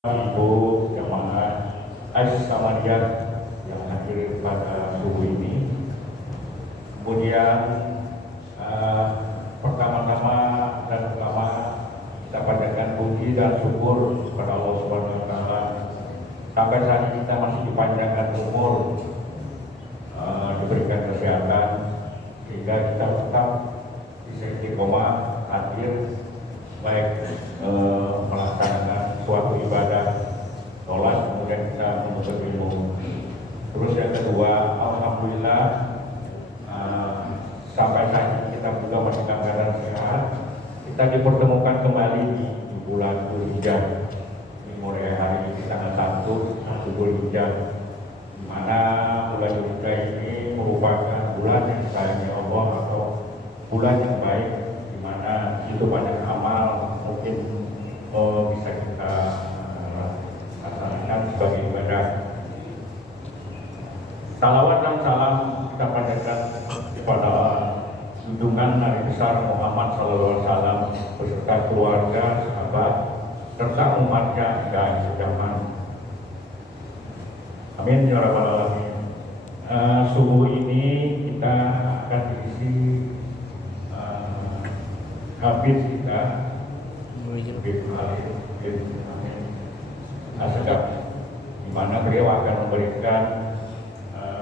Ibu jamaah As-Samariyah yang hadir pada subuh ini. Kemudian pertama-tama dan utama kita panjatkan puji dan syukur kepada Allah Subhanahu wa taala. Sampai saat ini kita masih dipanjangkan umur, diberikan kesehatan sehingga kita tetap bisa istiqomah hadir baik melaksanakan suatu ibadah sholat, kemudian kita menuntut ilmu. Terus yang kedua, alhamdulillah sampai saat ini kita juga masih dalam keadaan sehat. Kita dipertemukan kembali di bulan Dzulhijjah, di mulai hari ini tanggal 1 Dzulhijjah, di mana bulan Dzulhijjah ini merupakan bulan yang disayangnya Allah atau bulan yang baik, di mana itu banyak amal mungkin bisa kita laksanakan sebagai ibadah. Salawat dan salam kita panjatkan kepada junjungan Nabi besar Muhammad SAW beserta keluarga, sahabat, serta umatnya hingga akhir zaman. Amin ya rabbal alamin. Subuh ini kita akan diisi Habib kita Habib Ali bin Asegaf, di mana beliau akan memberikan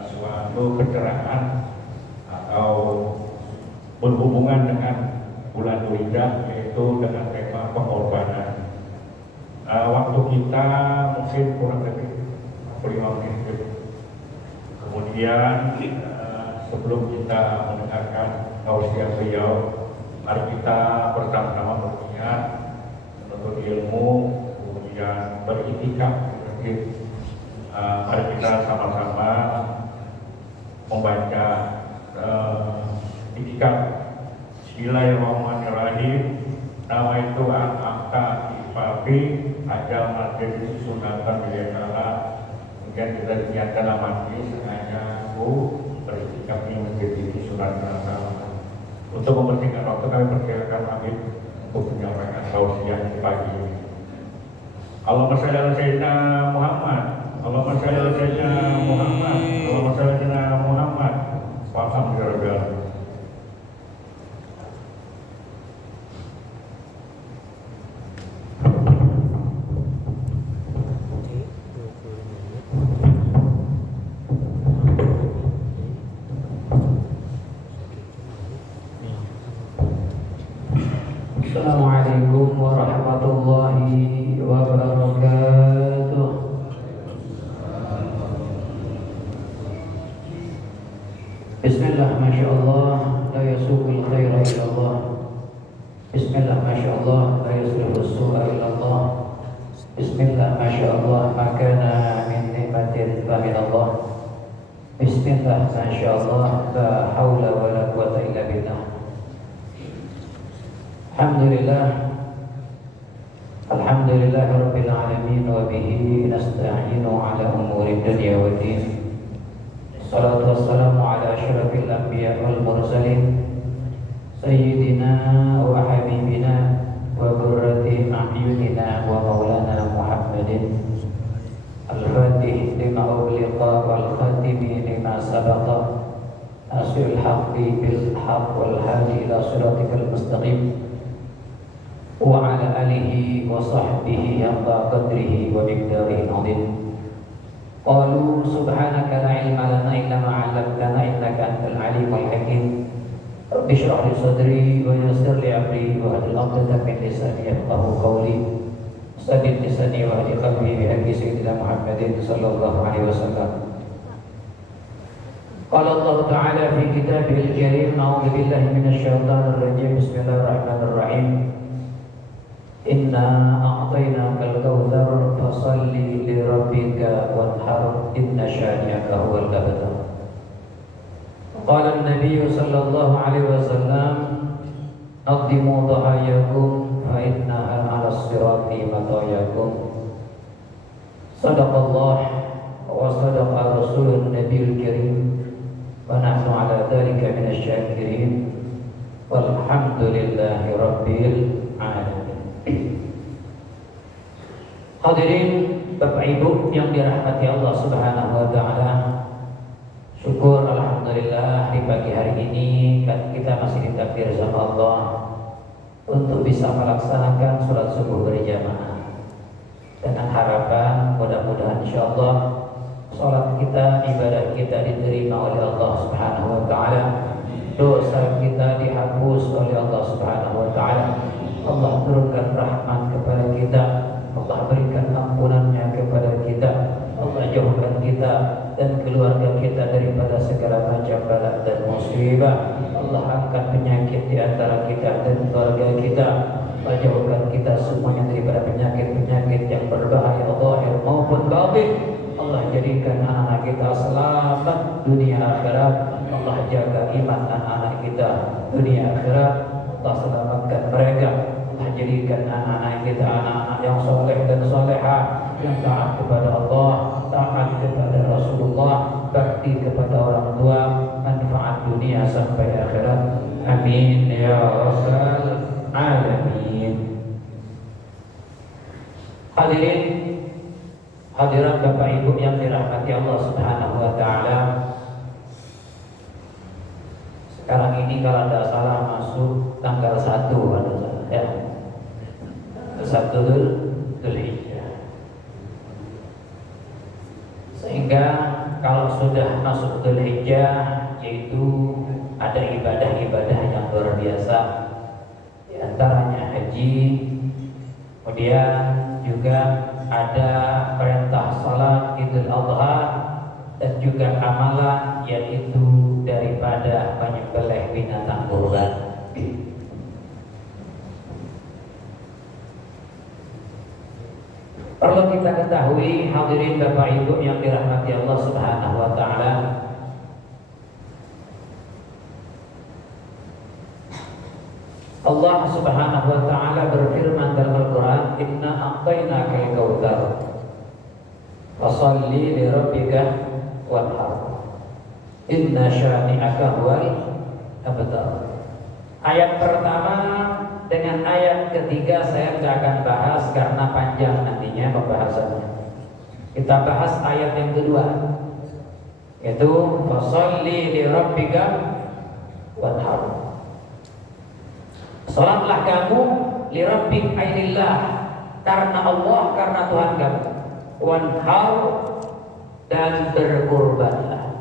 suatu pencerahan atau berhubungan dengan bulan Dzulhijjah, yaitu dengan tema pengorbanan. Waktu kita mungkin kurang lebih 5 menit. Kemudian sebelum kita mendengarkan tausiah beliau, mari kita bersama-sama berniat menuntut ilmu, kemudian beriktikaf di masjid. Mari kita sama-sama membaca iktikaf. Bismillahirrahmanirrahim. Nama itu angka ifafi ajal majlis sunatan biasa. Kemudian kita niatkan nama ini sengaja beriktikaf di masjid ini sunatan. Untuk membersihkan waktu, kami persilakan Habib untuk menyampaikan tausiah di pagi ini. Allahumma shalli ala sayyidina Muhammad, Allahumma shalli ala sayyidina Muhammad, Allahumma shalli ala sayyidina Muhammad. Alhamdulillah. Assalamualaikum warahmatullahi wabarakatuh. Bismillah, masyaallah, la yasuqul khaira illallah. Bismillah, masyaallah, la yasrifus su'a illallah. Bismillah, masyaallah, makana min nikmatin fa min Allah. Bismillah, masyaallah, la haula wa la quwwata illa billah. Alhamdulillah rabbil alamin, wa bihi nasta'inu ala umuri dunya wa din. Salatu wassalamu ala asyrafil anbiya wal mursalin, sayyidina wa habibina wa qurrati a'yunina wa maulana Muhammadin al-fatih lima ughliqa wal khatimi lima sabaqa, nasiril haqqi bil haqq wal hadi ila siratikal mustaqim, wa ala alihi wa sahbihi haqqa qadrihi wa miqdarihi al-'azim. Qalu subhanaka la ilma lana illa ma 'allamtana innaka antal alimul hakim. Rabbi shrah li sadri wa yassir li amri wa hlul 'uqdatam min lisani yafqahu qawli. Saddid lisani wa hdi qalbi bi haqqi sayyidina Muhammadin sallallahu alaihi wasallam. Qala Allah ta'ala fi kitabihil karim, a'udzu billahi minasy syaithanir rajim. Bismillahirrahmanirrahim. Inna a'tainakal kautsar fasalli li rabbika wanhar inna syani'aka huwal abtar. Qala an-nabiy sallallahu alaihi wasallam, qaddimu dhahayakum fa innaha 'ala as-sirati matayakum. Sadaqallah wa sadaqa rasulun nabiyul karim, wa nahnu 'ala dzalika minasy syakirin. Walhamdulillahi rabbil alamin. Hadirin Bapak Ibu yang dirahmati Allah Subhanahu wa taala. Syukur alhamdulillah di pagi hari ini kan kita masih ditakdir sama Allah untuk bisa melaksanakan sholat subuh berjamaah. Dengan harapan mudah-mudahan insyaallah sholat kita, ibadah kita diterima oleh Allah Subhanahu wa taala. Dosa kita dihapus oleh Allah Subhanahu wa taala. Allah turunkan rahmat kepada kita. Allah berikan ampunannya kepada kita. Allah jauhkan kita dan keluarga kita daripada segala macam bala dan musibah. Allah angkat penyakit di antara kita dan keluarga kita. Allah jauhkan kita semuanya daripada penyakit-penyakit yang berbahaya zahir maupun batin. Allah jadikan anak-anak kita selamat dunia akhirat. Allah jaga iman anak-anak kita dunia akhirat. Allah selamatkan mereka. Allah jadikan anak-anak kita anak-anak yang soleh dan solehah, yang taat kepada Allah, taat kepada Rasulullah, bakti kepada orang tua, manfaat dunia sampai akhirat. Amin ya rabbal alamin. Hadirin hadirat Bapak Ibu yang dirahmati Allah Subhanahu wa taala. Sekarang ini kalau tidak salah masuk tanggal 1 ya. 1 Dzulhijjah. Sehingga kalau sudah masuk Dzulhijjah yaitu ada ibadah-ibadah yang luar biasa. Di antaranya haji, kemudian juga ada perintah salat Idul Adha dan juga amalan yaitu daripada menyembelih binatang kurban. Perlu kita ketahui hadirin Bapak Ibu yang dirahmati Allah Subhanahu wa taala, Allah Subhanahu wa taala berfirman dalam Al-Qur'an, "Inna a'tainakal kautsar. Fasholli li rabbika wanhar. Inna syani'aka huwal abtar." Ayat pertama dengan ayat ketiga saya tidak akan bahas karena panjang nantinya pembahasannya. Kita bahas ayat yang kedua, yaitu fasholli li rabbika wanhar. Salatlah kamu li rabbik ainillah, karena Allah, karena Tuhan kamu. Wanhar, dan berkurbanlah.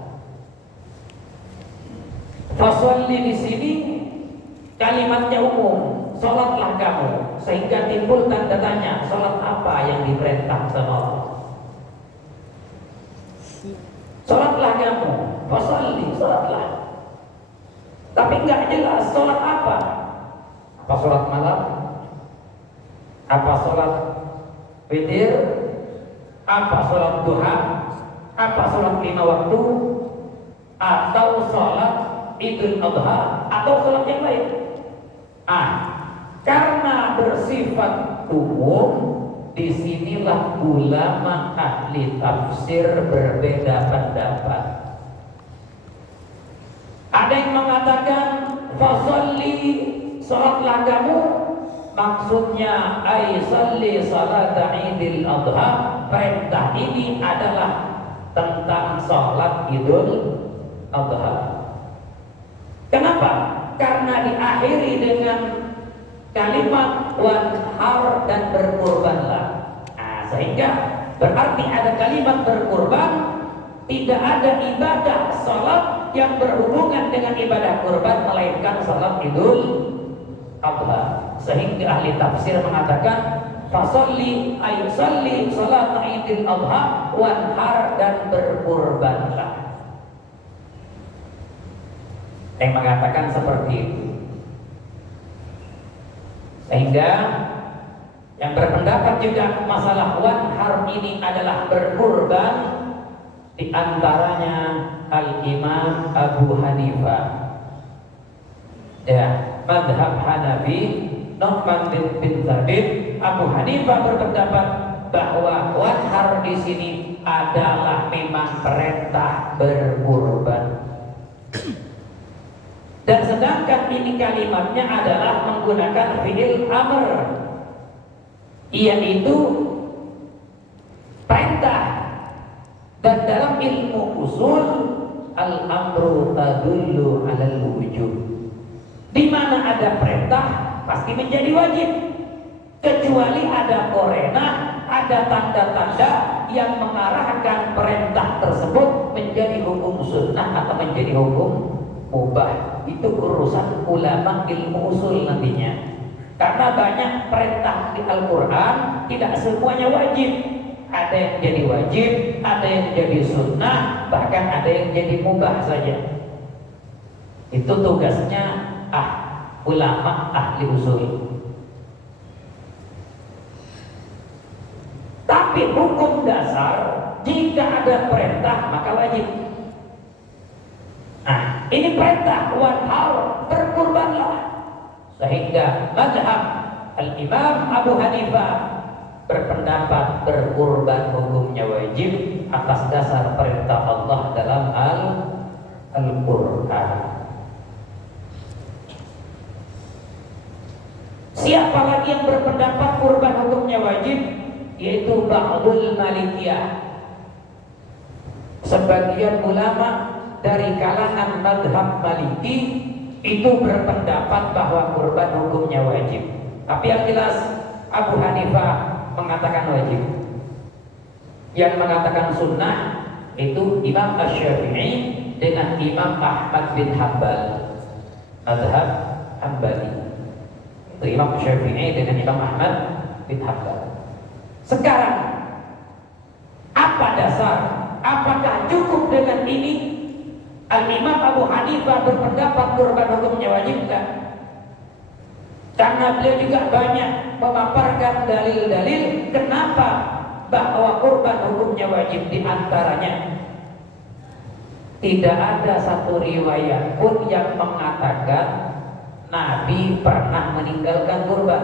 Fasholli di sini kalimatnya umum. Salatlah kamu, sehingga timbul tanda tanya, salat apa yang diperintah sama Allah? Salatlah kamu, fasholli, salatlah. Tapi enggak jelas salat apa. Apa salat malam? Apa salat witir? Apa salat duha? Apa salat 5 waktu? Atau salat Idul Adha? Atau salat yang lain? Karena bersifat umum, disinilah ulama ahli tafsir berbeda pendapat. Ada yang mengatakan fasholli, salatlah kamu, maksudnya ay sholli salata Idul Adha. Perintah ini adalah tentang salat Idul Adha. Kenapa? Karena diakhiri dengan kalimat wanhar, dan berkurbanlah. Sehingga berarti ada kalimat berkurban, tidak ada ibadah salat yang berhubungan dengan ibadah kurban melainkan salat Idul Adha. Sehingga ahli tafsir mengatakan fasholli ay sholli salat Idul Adha wanhar, dan berkurbanlah. Yang mengatakan seperti itu. Sehingga yang berpendapat juga masalah wanhar ini adalah berkurban, di antaranya Al-Imam Abu Hanifah, ya, madhab Hanafi, Nu'man bin Thabit. Abu Hanifah berpendapat bahwa wanhar di sini adalah memang perintah berkurban. Dan sedangkan ini kalimatnya adalah menggunakan fi'il amr, yaitu Dan dalam ilmu usul al-amru tadullu 'alal wujub. Di mana ada perintah pasti menjadi wajib. Kecuali ada korena, ada tanda-tanda yang mengarahkan perintah tersebut menjadi hukum sunnah atau menjadi hukum mubah. Itu urusan ulama ilmu usul nantinya. Karena banyak perintah di Al-Quran tidak semuanya wajib. Ada yang jadi wajib, ada yang jadi sunnah, bahkan ada yang jadi mubah saja. Itu tugasnya ulama ahli usul. Tapi hukum dasar, jika ada perintah maka wajib. Ini perintah, wanhar, berkurbanlah. Sehingga mazhab al-Imam Abu Hanifah berpendapat berkurban hukumnya wajib atas dasar perintah Allah dalam Al-Quran. Siapa lagi yang berpendapat kurban hukumnya wajib? Yaitu ba'dul Malikiyah. Sebagian ulama dari kalangan madhab Maliki itu berpendapat bahwa kurban hukumnya wajib. Tapi yang jelas Abu Hanifah mengatakan wajib. Yang mengatakan sunnah itu Imam Asy-Syafi'i dengan Imam Ahmad bin Hanbal, madhab Hanbali. Itu Imam Syafi'i dengan Imam Ahmad bin Hanbal. Sekarang apa dasar? Apakah cukup dengan ini? Al-Imam Abu Hanifah berpendapat kurban hukumnya wajib enggak? Karena beliau juga banyak memaparkan dalil-dalil kenapa bahwa kurban hukumnya wajib. Di antaranya tidak ada satu riwayat pun yang mengatakan Nabi pernah meninggalkan kurban.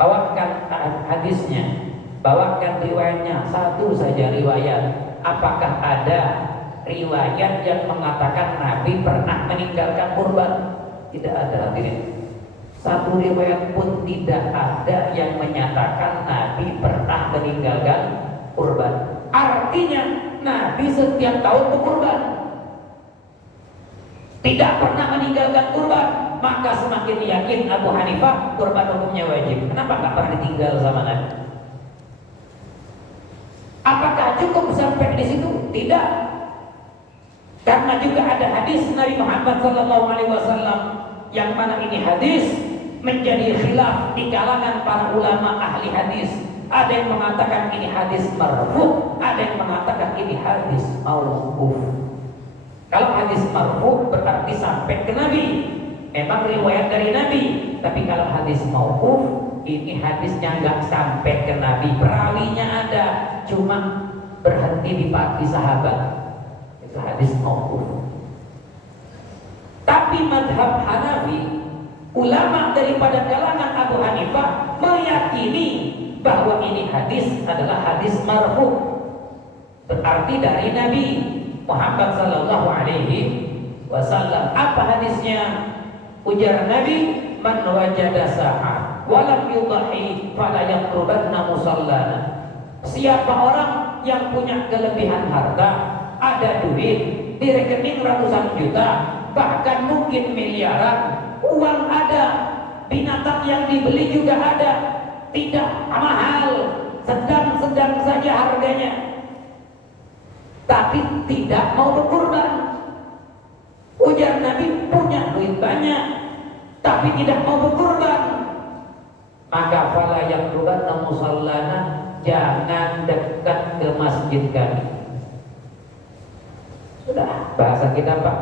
Bawakan hadisnya, bawakan riwayatnya, satu saja riwayat. Apakah ada riwayat yang mengatakan Nabi pernah meninggalkan kurban? Tidak ada, hadirin. Satu riwayat pun tidak ada yang menyatakan Nabi pernah meninggalkan kurban. Artinya Nabi setiap tahun berkurban, tidak pernah meninggalkan kurban. Maka semakin yakin Abu Hanifah kurban hukumnya wajib. Kenapa nggak pernah ditinggal sama Nabi? Apakah cukup sampai di situ? Tidak. Karena juga ada hadis Nabi Muhammad SAW yang mana ini hadis menjadi khilaf di kalangan para ulama ahli hadis. Ada yang mengatakan ini hadis marfu, ada yang mengatakan ini hadis mauquf. Kalau hadis marfu berarti sampai ke Nabi, memang riwayat dari Nabi. Tapi kalau hadis mauquf, ini hadisnya nggak sampai ke Nabi, perawinya ada, cuma berhenti di sahabat. Itu hadis mauquf. Tapi madhab Hanafi, ulama daripada kalangan Abu Hanifah meyakini bahwa ini hadis adalah hadis marfu, berarti dari Nabi Muhammad sallallahu alaihi wasallam. Apa hadisnya? Ujar Nabi, man wajada sa'ah wa lam yudhi fala yaqrubanna musallana. Siapa orang yang punya kelebihan harta, ada duit di rekening ratusan juta, bahkan mungkin miliaran, uang ada, binatang yang dibeli juga ada, tidak mahal, sedang-sedang saja harganya, tapi tidak mau berkurban. Ujar Nabi, punya duit banyak tapi tidak mau berkurban, maka fala yaqrubanna musallana, jangan dekat ke masjid kami. Sudah, bahasa kita Pak,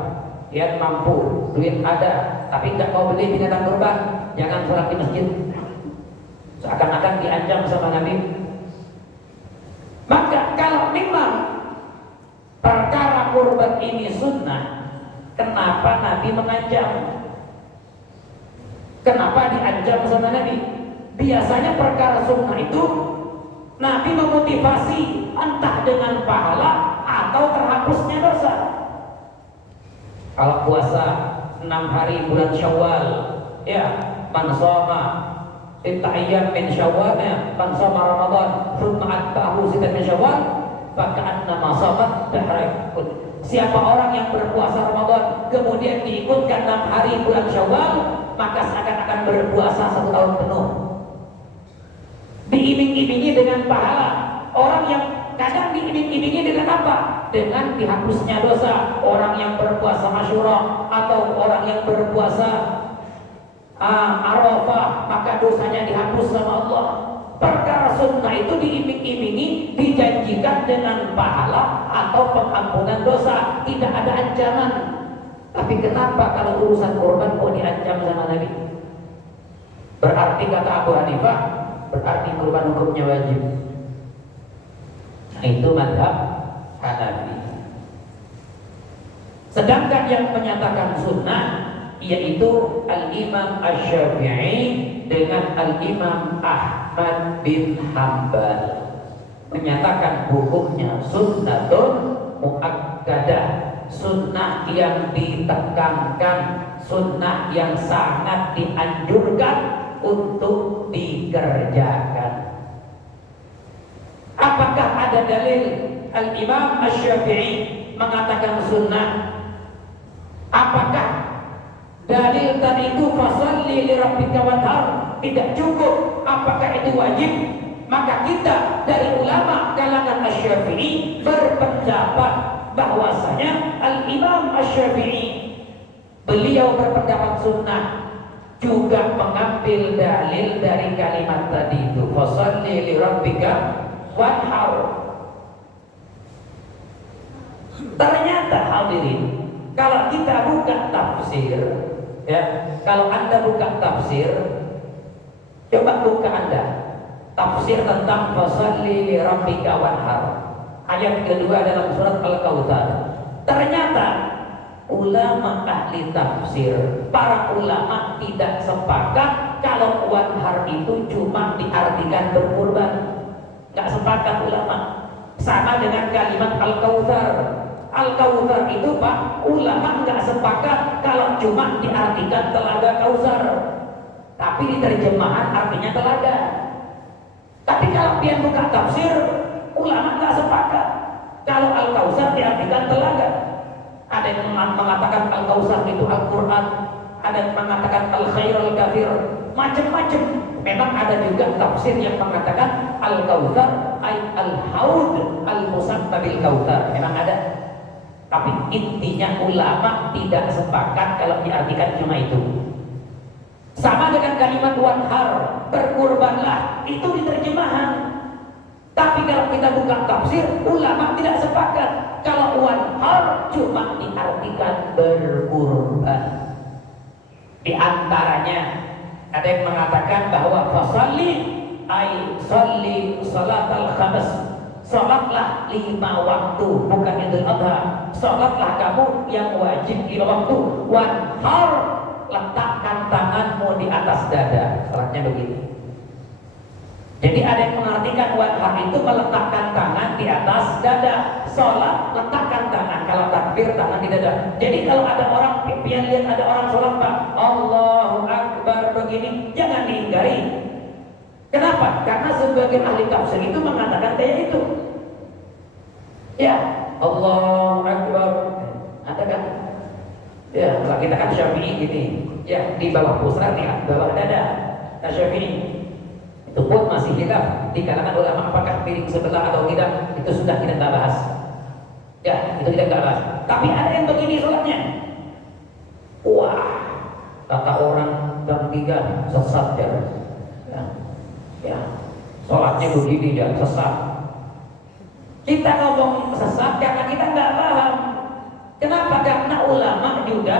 dia mampu, duit ada, tapi tidak mau beli binatang kurban, jangan sholat di masjid. Seakan-akan diancam sama Nabi. Maka kalau memang perkara kurban ini sunnah, kenapa Nabi mengancam? Kenapa diancam sama Nabi? Biasanya perkara sunnah itu Nabi memotivasi entah dengan pahala atau terhapusnya dosa. Kalau puasa 6 hari bulan Syawal, ya, man shoma sitta ayyam min Syawal, ya, man shoma Ramadan tsumma atba'ahu sitta min Syawal, faka'annama shamat dahra. Siapa orang yang berpuasa Ramadan kemudian diikutkan 6 hari bulan Syawal, maka seakan-akan berpuasa 1 tahun penuh. Diiming-imingi dengan pahala. Orang yang kadang diiming-imingi dengan apa? Dengan dihapusnya dosa. Orang yang berpuasa Asyura atau orang yang berpuasa Arafah, maka dosanya dihapus sama Allah. Perkara sunnah itu diiming-imingi, dijanjikan dengan pahala atau pengampunan dosa, tidak ada ancaman. Tapi kenapa kalau urusan korban kok diancam sama Nabi? Berarti kata Abu Hanifah, berarti korban hukumnya wajib. Nah, itu madhab Hanafi. Sedangkan yang menyatakan sunnah yaitu Al-Imam Asy-Syafi'i dengan Al-Imam Ahmad bin Hanbal, menyatakan hukumnya sunnatun muakkadah, sunnah yang ditekankan, sunnah yang sangat dianjurkan untuk dikerjakan. Apakah ada dalil Al-Imam Asy-Syafi'i mengatakan sunnah? Apakah dalil tadi itu fasalli li rabbika wanhar tidak cukup? Apakah itu wajib? Maka kita dari ulama kalangan Asy-Syafi'i berpendapat bahwasanya Al-Imam Asy-Syafi'i beliau berpendapat sunnah juga mengambil dalil dari kalimat tadi itu fasalli li rabbika wanhar. Ternyata hadirin, kalau kita buka tafsir, ya, kalau Anda buka tafsir, coba buka Anda tafsir tentang fasalli li rabbika wanhar, ayat kedua dalam surat Al-Kautsar. Ternyata ulama ahli tafsir, para ulama tidak sepakat kalau wanhar itu cuma diartikan berkurban. Nggak sepakat ulama. Sama dengan kalimat Al-Kautsar. Al-Kautsar itu Pak, ulama nggak sepakat kalau cuma diartikan telaga Kautsar, tapi di terjemahan artinya telaga. Tapi kalau dia buka tafsir, ulama nggak sepakat kalau Al-Kautsar diartikan telaga. Ada yang mengatakan Al-Kautsar itu Al-Quran, ada yang mengatakan Al-Khairul Katsir, macam-macam. Memang ada juga tafsir yang mengatakan Al-Kautsar ay Al-Haud Al-Musamma bil Kautsar. Memang ada. Tapi intinya ulama tidak sepakat kalau diartikan cuma itu. Sama dengan kalimat wanhar, berkurbanlah, itu di terjemahan. Tapi kalau kita buka tafsir, ulama tidak sepakat kalau wanhar cuma diartikan berkurban. Di antaranya ada yang mengatakan bahwa fasalli ay salli salatal khamis, salatlah 5 waktu, bukan Idul Adha. Salatlah kamu yang wajib 5 waktu. Wanhar, letakkan tanganmu di atas dada. Salatnya begini. Jadi ada yang mengartikan wanhar itu meletakkan tangan di atas dada. Salat letakkan tangan, kalau takbir tangan di dada. Jadi kalau ada orang pian lihat ada orang salat Pak, Allahu Akbar begini, jangan diingkari. Kenapa? Karena sebagian ahli tafsir itu mengatakan kayak itu. Ya, Allahu Akbar. Ada kan? Ya, kalau kita kan Syafi'i gini. Ya, di bawah pusra, di bawah dada. Nah, Syafi'i itu pun masih hilaf di kalangan ulama apakah piring sebelah atau tidak. Itu sudah kita bahas. Ya, itu kita bahas. Tapi ada yang begini sholatnya. Wah, kata orang dan 3 sesat ya. Ya, sholatnya begini ya, sesat. Kita ngomong sesat karena kita nggak paham. Kenapa? Karena ulama juga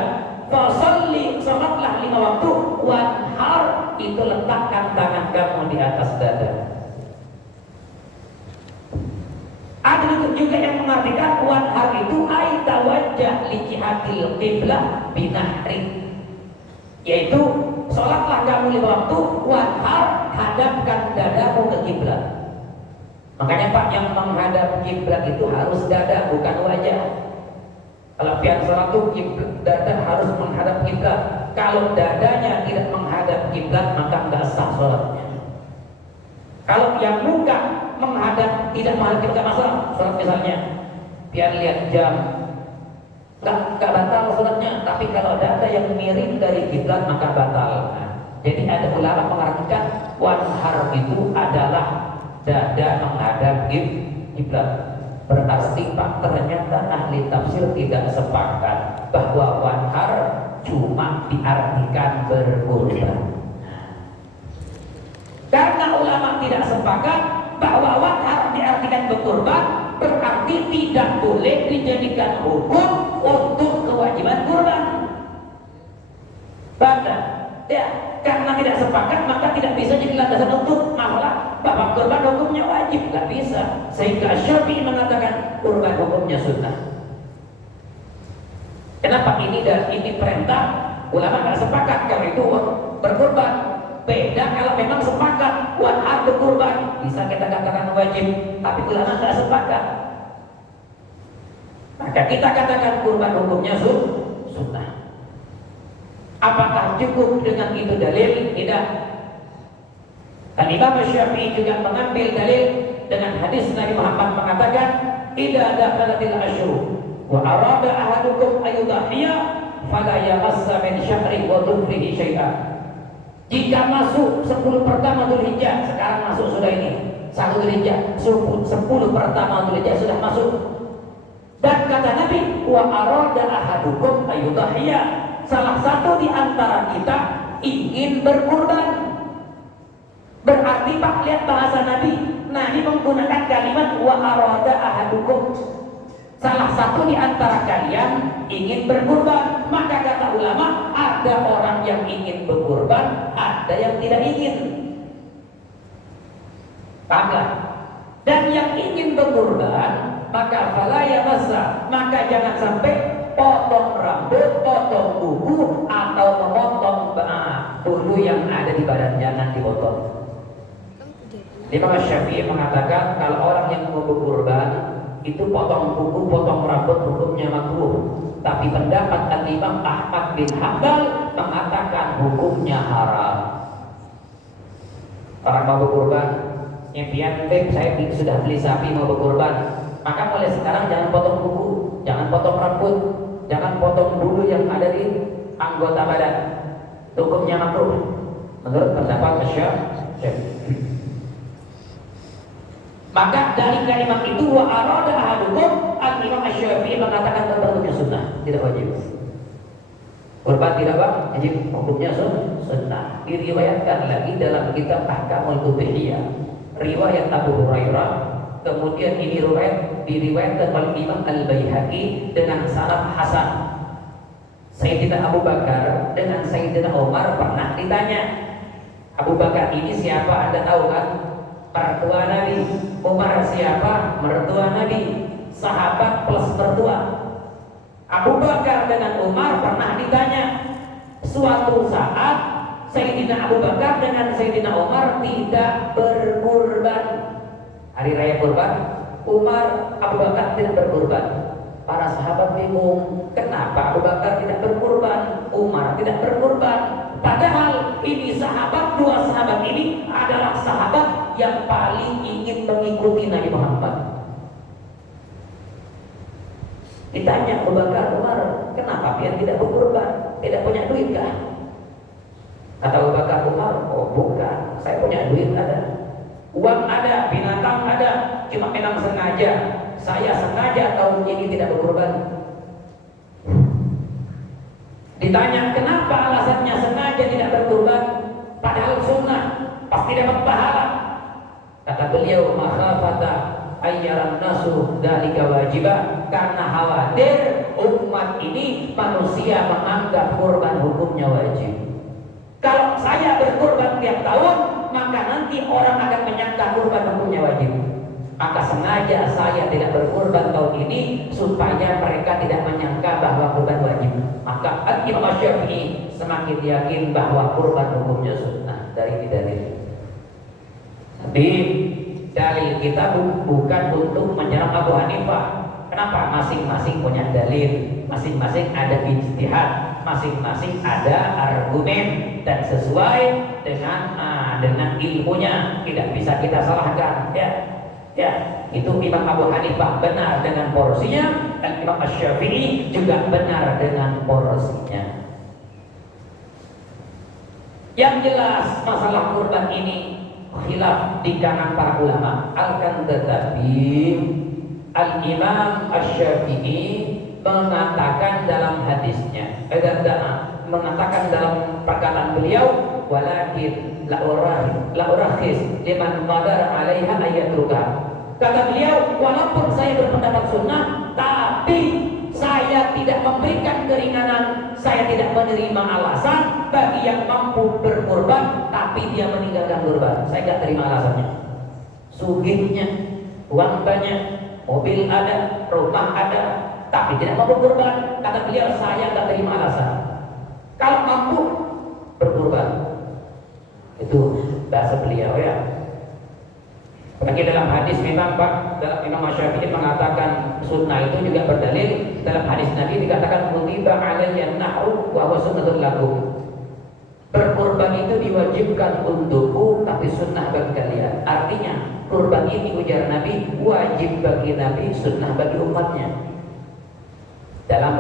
fasalli, sholatlah 5 waktu, wanhar itu letakkan tangan kamu di atas dada. Ada juga yang mengartikan wanhar itu ay tawajjah li jihadil qiblah binahri, yaitu sholatlah kamu 5 waktu, wanhar hadapkan dadamu ke kiblat. Makanya Pak, yang menghadap kiblat itu harus dada, bukan wajah. Kalau pian sholat itu dada harus menghadap kiblat. Kalau dadanya tidak menghadap kiblat maka nggak sah sholatnya. Kalau yang muka menghadap tidak menghakimkan masalah. Sholat misalnya, biar lihat jam, nggak batal sholatnya. Tapi kalau dada yang miring dari kiblat maka batal. Nah, jadi ada ulama mengartikan wanhar itu adalah dada menghadap kiblat. Berarti Pak, ternyata ahli tafsir tidak sepakat bahwa wanhar cuma diartikan berkurban. Karena ulama tidak sepakat bahwa wanhar diartikan berkurban, berarti tidak boleh dijadikan hukum untuk kewajiban kurban. Banda, ya, karena tidak sepakat maka tidak bisa jadi landasan untuk masalah bahwa kurban hukumnya wajib, nggak bisa. Sehingga Syafi'i mengatakan kurban hukumnya sunnah. Kenapa ini dan ini perintah? Ulama nggak sepakat kalau itu berkurban. Beda kalau memang sepakat wanhar berkurban, bisa kita katakan wajib. Tapi ulama nggak sepakat, maka kita katakan kurban hukumnya sunnah. Apakah cukup dengan itu dalil? Tidak. Dan Imam Syafi'i juga mengambil dalil dengan hadis Nabi Muhammad mengatakan, "Idza dakhalatil asyhur wa arada ahadukum ayyudhiya fala yamassa min syahri wa dhufrihi syai'an." Jika masuk 10 pertama Dzulhijjah, sekarang masuk sudah ini 1 Dzulhijjah, 10 pertama Dzulhijjah sudah masuk. Dan kata Nabi, "Wa arada ahadukum ayyudhiya," salah satu di antara kita ingin berkurban. Berarti Pak, lihat bahasa Nabi. Nabi menggunakan kalimat wa arada ahadukum. Salah satu di antara kalian ingin berkurban. Maka kata ulama, ada orang yang ingin berkurban, ada yang tidak ingin. Pahamlah? Dan yang ingin berkurban, maka fala yamassa, maka jangan sampai potong rambut, potong kuku, atau memotong bulu yang ada di badan, jangan dipotong. Imam Syafi'i mengatakan kalau orang yang mau berkurban itu potong kuku, potong rambut hukumnya makruh. Tapi pendapat Imam Ahmad bin Hanbal mengatakan hukumnya haram. Orang mau berkurban, impian saya sudah beli sapi mau berkurban, maka mulai sekarang jangan potong kuku, jangan potong rambut, jangan potong bulu yang ada di anggota badan. Hukumnya makruh menurut pendapat Syafi'i. Maka dari kalimat itu wa arada ahadukum, Al-Imam Asy-Syafi'i mengatakan hukumnya sunnah, tidak wajib. Kurban tidak wajib, hukumnya sunnah. Diriwayatkan lagi dalam kitab Ahkamul Udhiyah, riwayat Abu Hurairah. Kemudian ini diriwayatkan oleh Imam Al-Baihaqi dengan sanad hasan. Sayyidina Abu Bakar dengan Sayyidina Umar pernah ditanya. Abu Bakar ini siapa Anda tahu kan? Mertua Nabi. Umar siapa? Mertua Nabi. Sahabat plus mertua. Abu Bakar dengan Umar pernah ditanya. Suatu saat Sayyidina Abu Bakar dengan Sayyidina Umar tidak berkurban. Hari raya kurban, Umar, Abu Bakar tidak berkurban. Para sahabat bingung, kenapa Abu Bakar tidak berkurban, Umar tidak berkurban? Padahal ini sahabat, dua sahabat ini adalah sahabat yang paling ingin mengikuti Nabi Muhammad. Ditanya Abu Bakar, Umar, kenapa kalian tidak berkurban? Tidak punya duit kah? Kata Abu Bakar, Umar, oh bukan, saya punya duit ada. Uang ada, binatang ada, cuma memang sengaja. Saya sengaja tahun ini tidak berkurban. Ditanya kenapa alasannya sengaja tidak berkurban, padahal sunnah, pasti dapat pahala. Kata beliau, makhafata ayyaran nasu dzalika wajibah, karena khawatir umat ini manusia menganggap kurban hukumnya wajib. Kalau saya berkurban tiap tahun, maka nanti orang akan menyangka kurban hukumnya wajib. Maka sengaja saya tidak berkurban tahun ini supaya mereka tidak menyangka bahwa kurban wajib. Maka Imam Syafi'i semakin yakin bahwa kurban hukumnya sunnah dari dalil. Tapi dalil kita bukan untuk menyerang Abu Hanifah. Kenapa? Masing-masing punya dalil, masing-masing ada ijtihad, masing-masing ada argumen dan sesuai dengan ilmunya, tidak bisa kita salahkan, ya. Ya, itu Imam Abu Hanifah benar dengan porsinya, dan Imam Asy-Syafi'i juga benar dengan porsinya. Yang jelas masalah kurban ini khilaf di kalangan para ulama. Akan tetapi Al-Imam Asy-Syafi'i mengatakan dalam hadisnya, mengatakan dalam perkataan beliau, walakin la urakhis liman qadara 'alaiha ayatruka. Kata beliau, walaupun saya berpendapat sunnah, tapi saya tidak memberikan keringanan, saya tidak menerima alasan bagi yang mampu berkurban tapi dia meninggalkan kurban. Saya tidak terima alasannya. Sugihnya, uang banyak, mobil ada, rumah ada, tapi tidak mampu berkurban. Kata beliau, saya tidak terima alasan. Kalau mampu berkurban, itu bahasa beliau ya. Lagi dalam hadis memang Pak, dalam Imam Asy-Syafi'i mengatakan sunnah itu juga berdalil dalam hadis Nabi dikatakan kutiba alayya nahru wa huwa sunnatul lakum. Berkurban itu diwajibkan untukku tapi sunnah bagi kalian. Artinya kurban ini ujar Nabi wajib bagi Nabi, sunnah bagi umatnya. Dalam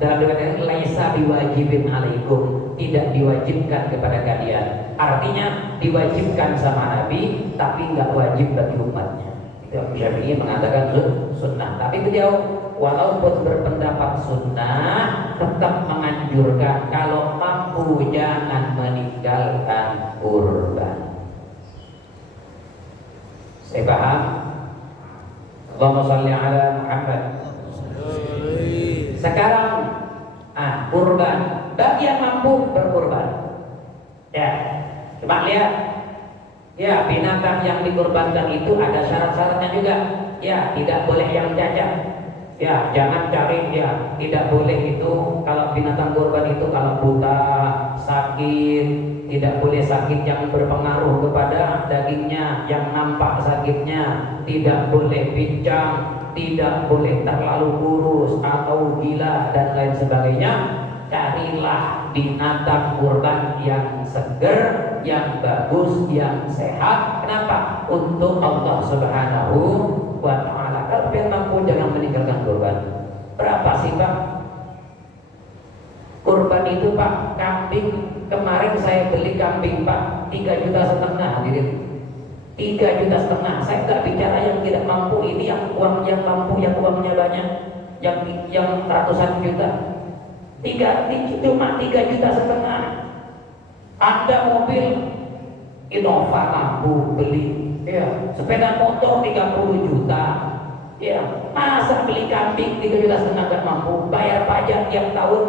riwayat ini laisa biwajibin alaikum, tidak diwajibkan kepada kalian. Artinya diwajibkan sama Nabi tapi nggak wajib bagi umatnya. Imam Syafi'i mengatakan sunnah, tapi beliau walaupun berpendapat sunnah tetap menganjurkan kalau mampu jangan meninggalkan kurban. Saya paham? Allahumma shalli ala Muhammad. Sekarang kurban bagi yang mampu berkurban. Ya, coba lihat. Ya, binatang yang dikurbankan itu ada syarat-syaratnya juga. Ya, tidak boleh yang cacat. Ya, jangan cari ya, tidak boleh itu kalau binatang kurban itu kalau buta, sakit, tidak boleh sakit yang berpengaruh kepada dagingnya, yang nampak sakitnya, tidak boleh pincang, tidak boleh terlalu kurus atau gila dan lain sebagainya. Carilah binatang kurban yang seger, yang bagus, yang sehat. Kenapa? Untuk Allah Subhanahu wa ta'ala. Kalau yang mampu jangan meninggalkan kurban. Berapa sih Pak? Kurban itu Pak, kambing kemarin saya beli kambing Pak 3,5 juta. 3,5 juta. Saya nggak bicara yang tidak mampu, ini yang uang yang mampu, yang uangnya banyak, yang ratusan juta. Cuma 3,5 juta. Ada mobil Innova mampu beli, ya. Sepeda motor 30 juta, ya. Masa beli kambing 3,5 juta nggak mampu? Bayar pajak tiap tahun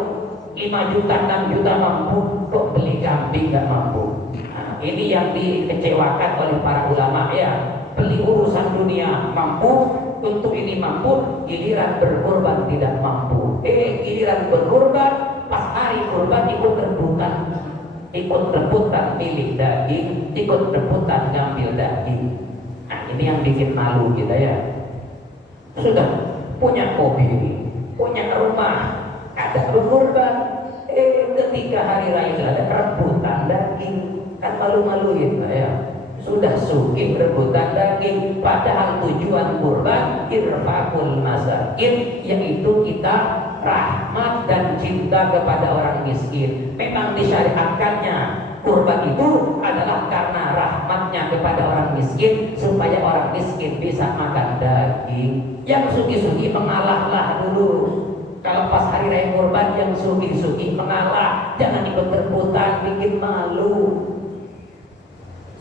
5 juta, 6 juta mampu, kok beli kambing nggak mampu? Nah, ini yang dikecewakan oleh para ulama ya. Beli urusan dunia mampu, untuk ini mampu, giliran berkorban tidak mampu. Giliran berkorban, pas hari korban ikut rebutan pilih daging, ikut rebutan ngambil daging. Nah, ini yang bikin malu kita ya. Sudah punya mobil, punya rumah, ada berkorban, ketika hari raya ada rebutan daging, kan malu-maluin ya. Sudah sugih rebutan daging, padahal tujuan kurban irfaqul masakin, yaitu kita rahmat dan cinta kepada orang miskin. Memang disyariatkannya kurban itu adalah karena rahmatnya kepada orang miskin, supaya orang miskin bisa makan daging. Yang sugih-sugih mengalahlah dulu. Kalau pas hari raya kurban yang sugih-sugih mengalah, jangan ikut rebutan, bikin malu.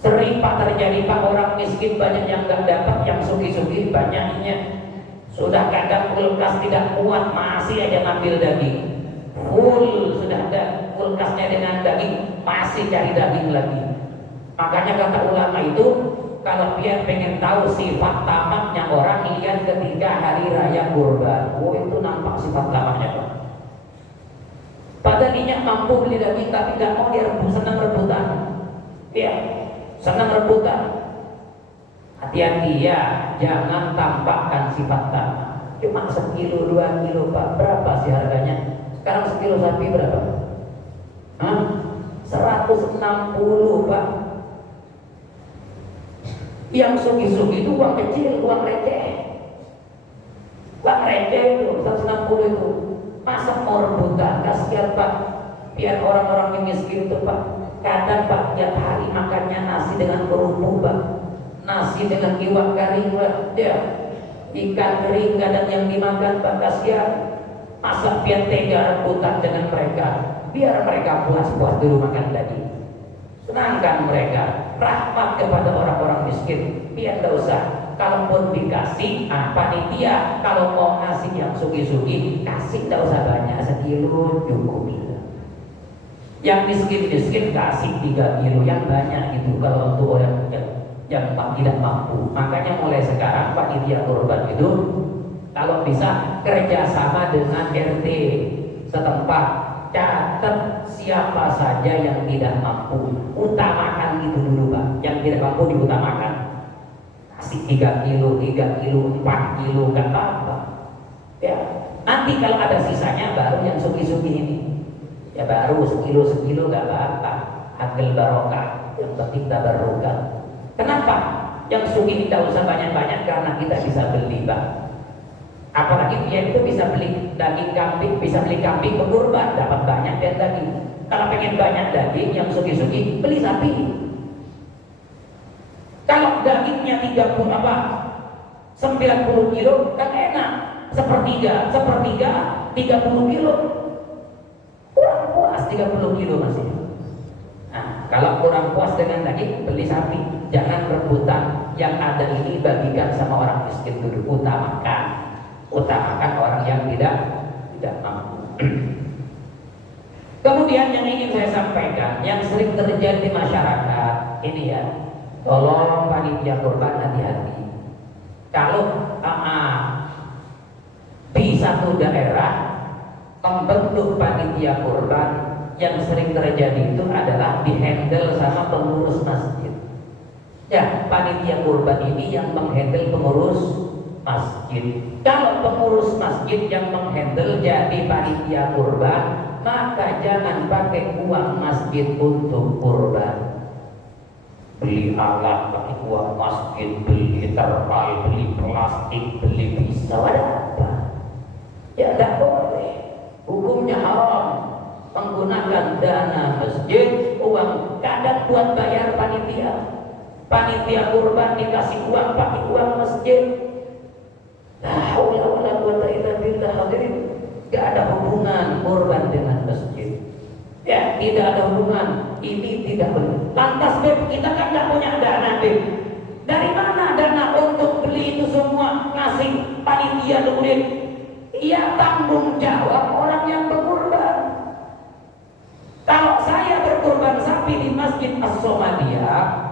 Sering Pak terjadi Pak, orang miskin banyak yang nggak dapat, yang sugih-sugih banyaknya. Sudah kadang kulkas tidak kuat, masih aja ngambil daging. Full sudah ada kulkasnya dengan daging, masih cari daging lagi. Makanya kata ulama itu, kalau dia pengen tahu sifat tamaknya orang, lihat ketika hari raya kurban. Oh, itu nampak sifat tamaknya Pak. Padahal dia mampu beli daging tapi nggak mau, dia senang rebutan. Iya. Senang rebutan. Hati-hati ya, jangan tampakkan sifat tamak. Cuma 1 kilo, 2 kilo Pak, berapa sih harganya? Sekarang 1 kilo sapi berapa? 160 Pak. Yang sugi-sugi itu uang kecil, uang receh. Uang receh itu 160 itu. Masa mau rebutan? Kasihan Pak. Biar orang-orang yang miskin itu Pak. Kadang Pak tiap hari makannya nasi dengan kerupuk Pak. Nasi dengan iwak kering Pak. Ya. Ikan kering kadang yang dimakan Pak, kasihan. Masa biar tega rebutan dengan mereka. Biar mereka puas-puas dulu makan daging. Senangkan mereka, rahmat kepada orang-orang miskin. Biar tidak usah, kalaupun dikasih panitia kalau mau ngasih yang sugi-sugi, kasih tidak usah banyak, 1 kilo cukup. Yang miskin-miskin kasih 3 kilo, yang banyak itu kalau untuk orang yang tidak mampu. Makanya mulai sekarang panitia kurban itu kalau bisa kerjasama dengan RT setempat, catat siapa saja yang tidak mampu, utamakan itu dulu Pak. Yang tidak mampu diutamakan, kasih 3 kilo, 3 kilo, 4 kilo, gak apa-apa ya. Nanti kalau ada sisanya baru yang sugi-sugi ini ya, baru 1 kilo gak apa-apa, akil barokah, yang penting tabarrukah. Kenapa? Yang sugi tidak usah banyak-banyak karena kita bisa beli Pak. Apalagi dia itu bisa beli daging kambing, bisa beli kambing berkurban, dapat banyak dan daging. Kalau pengen banyak daging yang sugi-sugi, beli sapi. Kalau dagingnya 90 kilo kan enak, sepertiga 30 kilo, kurang puas 30 kilo masih. Nah, kalau kurang puas dengan daging, beli sapi. Jangan rebutan, yang ada ini bagikan sama orang miskin dulu, utamakan orang yang tidak mampu. Kemudian yang ingin saya sampaikan, yang sering terjadi di masyarakat ini ya, tolong panitia kurban hati-hati. Kalau di satu daerah membentuk panitia kurban, yang sering terjadi itu adalah dihandle sama pengurus masjid. Ya, panitia kurban ini yang menghandle pengurus masjid. Kalau pengurus masjid yang menghandle jadi panitia kurban, maka jangan pakai uang masjid untuk kurban. Beli alat pakai uang masjid, beli terpal, beli plastik, beli pisau, ada apa? Ya tidak boleh. Hukumnya haram menggunakan dana masjid, uang kadang buat bayar panitia. Panitia kurban dikasih uang pakai uang masjid. La haula wala quwwata illa billah. Hadirin, gak ada hubungan kurban dengan masjid. Ya, tidak ada hubungan. Ini tidak benar. Lantas Beb, kita kan gak punya dana Beb. Dari mana dana untuk beli itu semua? Ngasih panitia duit. Iya, tanggung jawab orang yang berkurban. Kalau saya berkurban sapi di Masjid As-Somadiyah,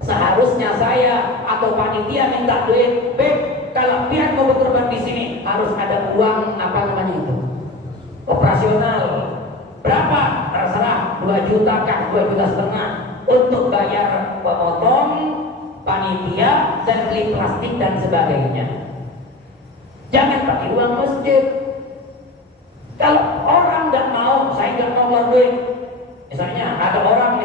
seharusnya saya atau panitia minta duit, Beb, kalau pian mau berkorban di sini harus ada uang operasional. Berapa? Terserah, 2 juta kah, 2,5 juta untuk bayar pemotong, panitia, dan beli plastik dan sebagainya. Jangan pakai uang masjid. Kalau orang nggak mau, saya nggak mau keluar duit. Misalnya ada orang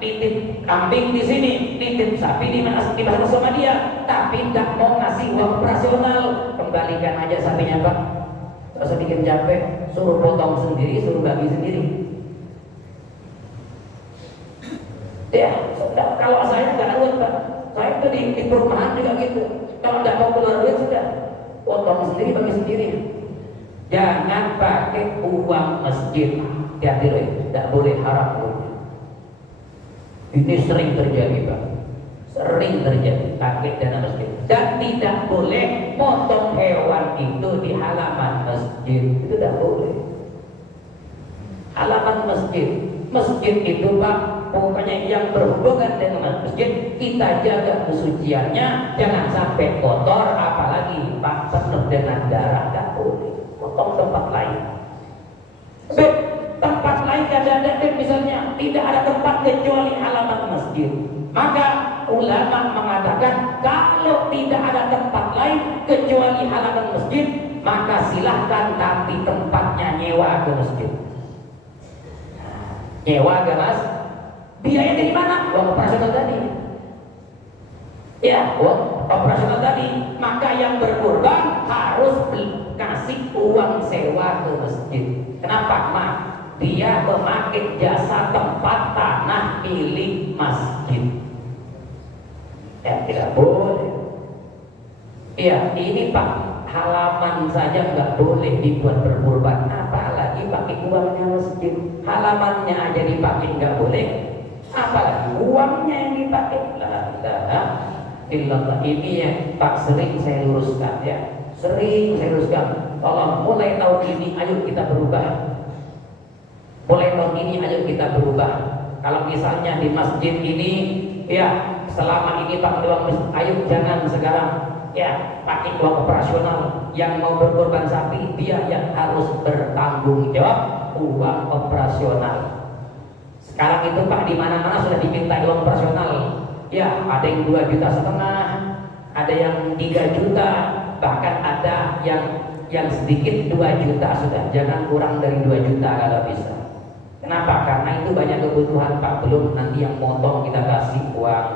titip kambing di sini, titip sapi di Masjid As-Somadiyah, tapi tidak mau ngasih uang operasional, kembalikan aja sapinya Pak. Gak usah bikin capek, suruh potong sendiri, suruh bagi sendiri. Ya, sudah. Kalau saya nggak ruwet Pak, saya itu di perumahan juga gitu. Kalau nggak mau keluar duit sudah, potong sendiri, bagi sendiri. Jangan pakai uang masjid. Hati-hati loh, tidak boleh haram loh. Ini sering terjadi Pak, sering terjadi pakai dana masjid. Dan tidak boleh potong hewan itu di halaman masjid, itu tidak boleh. Halaman masjid itu Pak, pokoknya yang berhubungan dengan masjid kita jaga kesuciannya, jangan sampai kotor, apalagi Pak penuh dengan darah, tidak boleh. Potong tempat lain. Tempat lain ada misalnya tidak ada tempat kecuali halaman masjid, maka ulama mengatakan kalau tidak ada tempat lain kecuali halaman masjid, maka silahkan tapi tempatnya nyewa ke masjid. Nyewa ke Mas, biaya dari mana? Uang operasional tadi. Ya, uang operasional tadi. Maka yang berkurban harus kasih uang sewa ke masjid. Kenapa? Mak, dia memakai jasa tempat tanah milik masjid. Ya, tidak boleh. Ya, ini Pak, halaman saja nggak boleh dibuat berkurban, apalagi pakai uangnya masjid. Halamannya aja dipakai nggak boleh, apalagi uangnya yang dipakai. La ilaha illallah. Ini yang Pak sering saya luruskan ya, sering saya luruskan. Tolong mulai tahun ini ayo kita berubah. Mulai tahun ini ayo kita berubah. Kalau misalnya di masjid ini ya selama ini pakai uang masjid, ayo jangan sekarang ya pakai uang operasional. Yang mau berkorban sapi dia yang harus bertanggung jawab uang operasional. Sekarang itu Pak di mana-mana sudah diminta uang operasional. Ya ada yang 2,5 juta, ada yang 3 juta, bahkan ada yang sedikit 2 juta sudah. Jangan kurang dari 2 juta kalau bisa. Kenapa? Karena itu banyak kebutuhan Pak. Belum nanti yang motong kita kasih uang.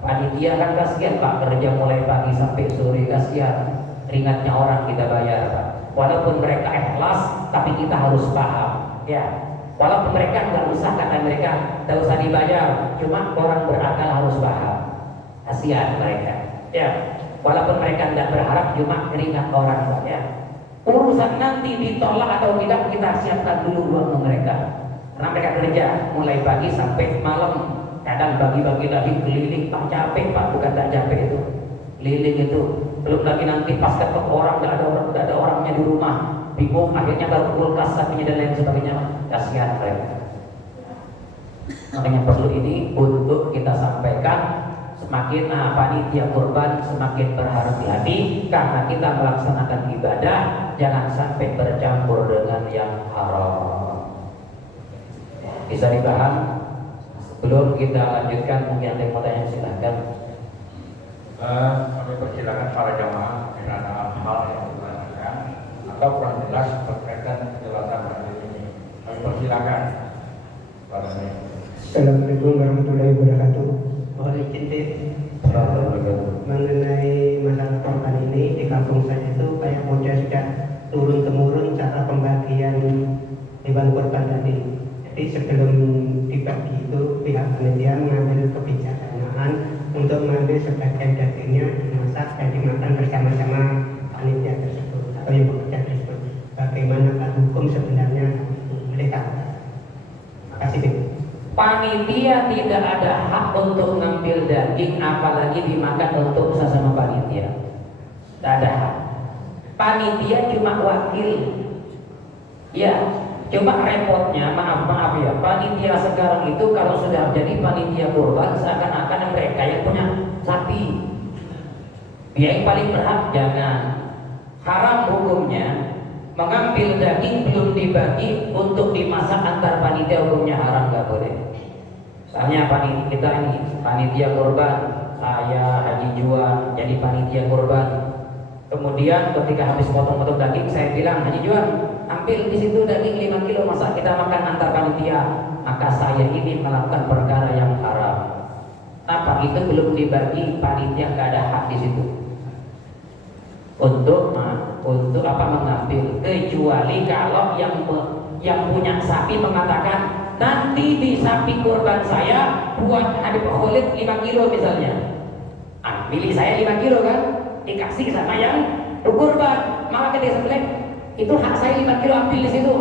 Panitia kan kasihan Pak, kerja mulai pagi sampai sore, kasihan. Ringatnya orang kita bayar Pak. Walaupun mereka ikhlas, tapi kita harus paham. Ya, walaupun mereka nggak usah, kata mereka nggak usah dibayar, cuma orang berakal harus paham. Kasihan mereka. Ya, walaupun mereka nggak berharap, cuma ringat orang Pak. Ya, urusan nanti ditolak atau tidak kita siapkan dulu uang mereka. Karena mereka kerja mulai pagi sampai malam. Kadang bagi-bagi lagi keliling, Pak capek Pak, bukan tak capek itu. Keliling itu, belum lagi nanti pas ketemu orang, nggak ada orangnya di rumah, bingung, akhirnya baru kulkas sapinya dan lain sebagainya. Kasihan mereka. Makanya perlu ini untuk kita sampaikan. Semakin panitia kurban semakin berhati-hati karena kita melaksanakan ibadah, jangan sampai bercampur dengan yang haram. Bisa dipaham? Sebelum kita lanjutkan, mungkin ada yang mau tanya, silahkan. Kami persilakan para jamaah bila ada hal yang ditanyakan atau kurang jelas berkaitan penjelasan hadis ini. Kami persilakan. Assalamualaikum warahmatullahi wabarakatuh. Mohon izin mengenai masalah korban ini di kampung saya itu kayak model sudah turun temurun cara pembagian hewan korban tadi. Jadi sebelum dibagi itu pihak panitia mengambil kebijaksanaan untuk mengambil sebagian dagingnya dimasak dan dimakan bersama-sama panitia tersebut atau yang bekerja tersebut. Bagaimana hukum sebenarnya boleh tahu? Terima kasih. Panitia tidak ada hak untuk mengambil daging, apalagi dimakan untuk sesama panitia. Tidak ada hak. Panitia cuma wakil. Ya. Coba repotnya, maaf ya, panitia sekarang itu kalau sudah jadi panitia kurban seakan-akan mereka yang punya sapi. Dia yang paling berhak. Jangan. Haram hukumnya mengambil daging belum dibagi untuk dimasak antar panitia, hukumnya haram, nggak boleh. Misalnya panitia kita ini panitia kurban, saya Haji Juan jadi panitia kurban. Kemudian ketika habis potong-potong daging, saya bilang, Haji Juan, ambil di situ daging 5 kilo, masa kita makan antar panitia. Maka saya ini melakukan perkara yang haram. Apa itu belum dibagi, panitia nggak ada hak di situ untuk apa mengambil, kecuali kalau yang punya sapi mengatakan nanti di sapi kurban saya buat Habib Khalid 5 kilo misalnya. Milih saya 5 kilo kan, dikasih sama yang berkurban, maka dia sembelih itu hak saya 5 kilo, ambil di situ.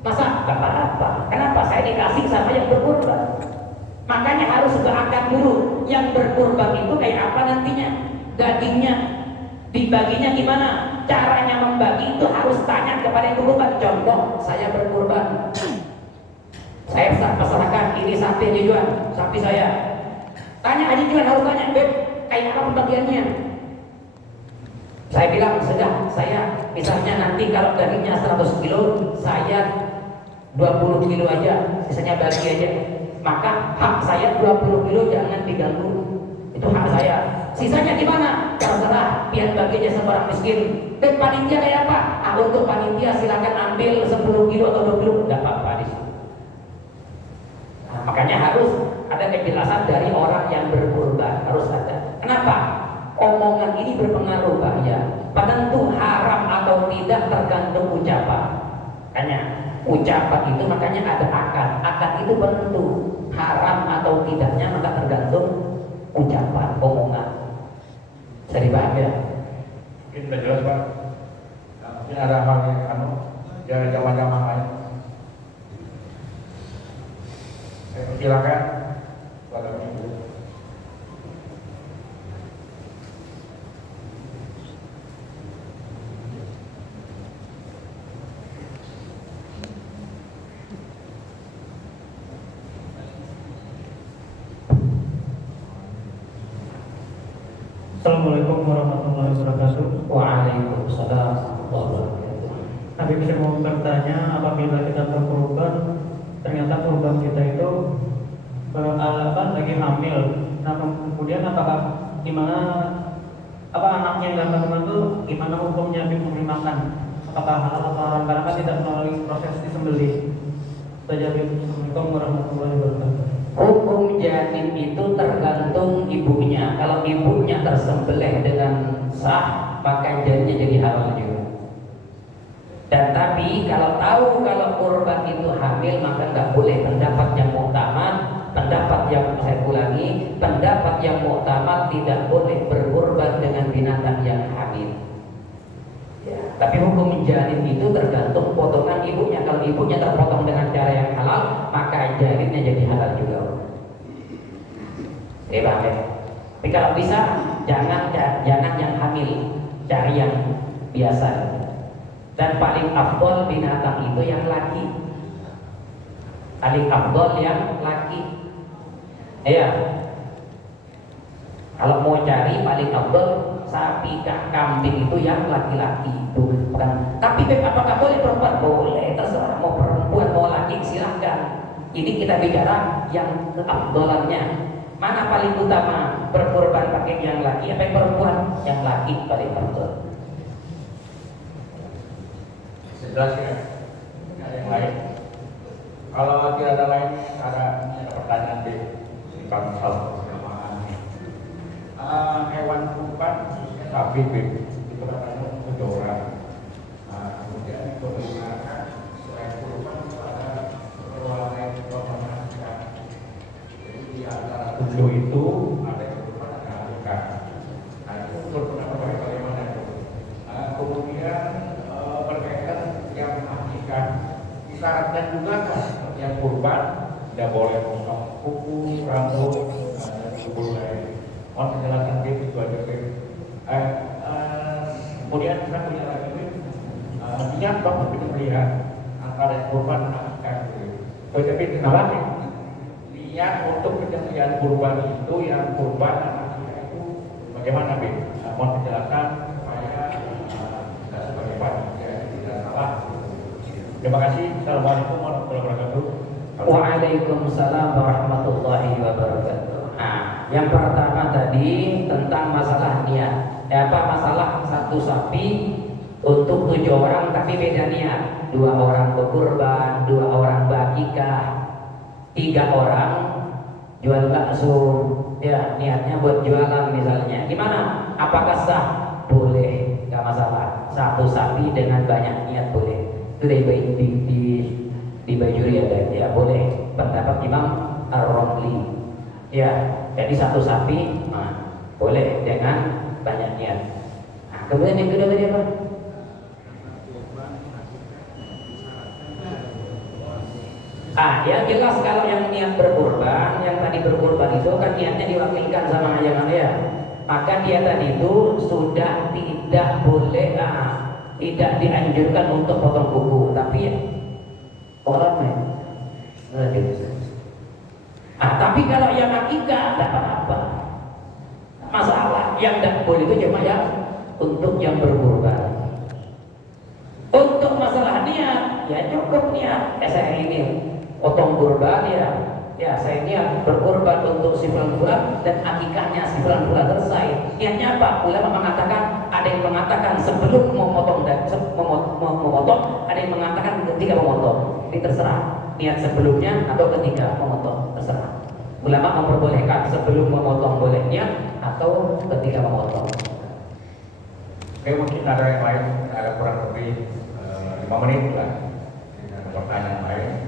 Masa gak apa-apa? Kenapa? Saya dikasih sama yang berkurban. Makanya harus berakad dulu. Yang berkurban itu kayak apa nantinya? Dagingnya dibaginya gimana? Caranya membagi itu harus tanya kepada yang berkurban. Contoh, saya berkurban, saya masyarakat ini sapi Haji Juan, sapi saya. Tanya Haji Juan, harus tanya, Beb, kayak apa pembagiannya? Saya bilang, sudah, saya misalnya nanti kalau dagingnya 100 kilo, saya 20 kilo aja, sisanya bagi aja. Maka hak saya 20 kilo jangan diganggu, itu hak saya. Sisanya gimana? Terserah, biar bagi aja sama orang miskin. Dan panitia kayak apa? Untuk panitia silakan ambil 10 kilo atau 20 kilo, enggak apa-apa di situ. Makanya harus ada kejelasan dari orang yang berkurban, harus ada. Kenapa? Omongan ini berpengaruh bahaya. Penentu haram atau tidak tergantung ucapan. Makanya ucapan itu makanya ada akad. Akad itu penentu haram atau tidaknya maka tergantung ucapan, omongan. Bisa dipahami ya? Mungkin sudah jelas Pak. Nah, mungkin ada hal yang jamaah lain. Saya persilakan kepada Ibu. Assalamualaikum warahmatullahi wabarakatuh. Waalaikumsalam warahmatullahi wabarakatuh. Habib saya mau bertanya, apabila kita berkorban, ternyata korban kita itu lagi hamil. Nah kemudian apakah gimana anaknya yang dalam kandungan itu gimana hukumnya Habib memberi makan? Apakah halal atau haram? Karena kan tidak melalui proses disembelih. Saja Habib. Assalamualaikum warahmatullahi wabarakatuh. Hukum janin itu tergantung ibunya. Kalau ibunya tersembelih dengan sah, maka janinnya jadi halal juga. Dan tapi kalau tahu kalau kurban itu hamil, maka nggak boleh. Pendapat yang muktamad, pendapat yang saya ulangi, pendapat yang muktamad tidak boleh berkurban dengan binatang yang hamil. Ya, tapi hukum janin itu tergantung potongan ibunya. Kalau ibunya terpotong dengan cara yang halal, maka janinnya jadi halal juga. Bebas. Tapi kalau bisa jangan yang hamil, cari yang biasa. Dan paling afdol binatang itu yang laki. Paling afdol yang laki. Iya. Kalau mau cari paling afdol sapi, kambing itu yang laki-laki itu bukan. Tapi apakah boleh perempuan? Boleh, terserah. Mau perempuan mau laki silahkan. Ini kita bicara yang keafdolannya. Mana paling utama? Berkorban pakai yang laki apa yang perempuan? Yang laki paling afdol. Jelas ya. Ada yang lain. Kalau tidak ada lain, ada pertanyaan di bangsal persamaan. Hewan kurban khususnya sapi itu katanya untuk orang. Kemudian bagaimana selain kurban ada keperluan lain untuk memastikan. Jadi di antara tujuh itu ada yang kurban, ada akikah. Nah itu berpendapat bagaimana itu? Kemudian berkaitan yang akikah, disyaratkan juga kan yang kurban tidak boleh potong kuku, rambut, kuku lain. Mohon penjelasan itu aja. Kemudian saya punya lagi niat bapak kita melihat antara kurban dan akikah. Tapi kenapa sih? Niat untuk penyembelihan kurban itu yang kurban dan akikah itu bagaimana Bin? Mohon penjelasan supaya tidak sebagai panitia tidak salah. Terima kasih. Assalamualaikum warahmatullahi wabarakatuh. Waalaikumsalam warahmatullahi wabarakatuh. Nah, yang pertama tadi tentang masalah niat. Masalah satu sapi untuk 7 orang tapi beda niat. 2 orang berkurban, 2 orang berakikah, 3 orang jual bakso. Ya, niatnya buat jualan misalnya. Gimana? Apakah sah? Boleh, nggak masalah. Satu sapi dengan banyak niat boleh. Itu di Bajuri ada, ya boleh. Pendapat Imam Ar-Romli. Ya, jadi satu sapi boleh dengan banyak niat. Nah, kemudian yang kedua tadi apa? Yang jelas kalau yang niat berkurban, yang tadi berkurban itu kan niatnya diwakilkan sama hayangan ya. Maka dia tadi itu sudah tidak boleh, tidak dianjurkan untuk potong kuku, tapi orang tapi kalau yang akikah tidak apa-apa. Masalah yang tidak boleh itu cuma yang untuk yang berkurban. Untuk masalah niat, ya cukup niat. Saya ini potong kurban ya saya niat berkorban untuk si fulan dan akikahnya si fulan selesai. Niatnya apa? Ulama mengatakan, ada yang mengatakan sebelum memotong dan memotong, ada yang mengatakan ketika memotong. Ini terserah niat sebelumnya atau ketika memotong, terserah. Ulama memperbolehkan sebelum memotong boleh niat, atau ketika memotong. Oke, mungkin ada yang lain, ada kurang lebih 5 menit lah. Ada pertanyaan lain.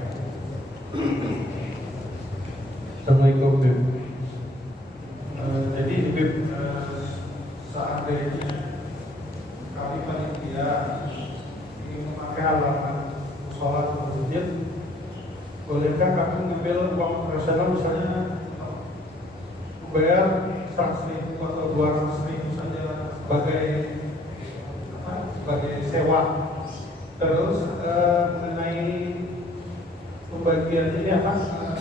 Assalamualaikum Bib. Jadi Bib, seandainya kami panitia ingin memakai halaman sholat masjid, bolehkah kami mengambil uang operasional misalnya membayar 100.000 atau 200.000 saja sebagai sewa? Terus mengenai pembagian ini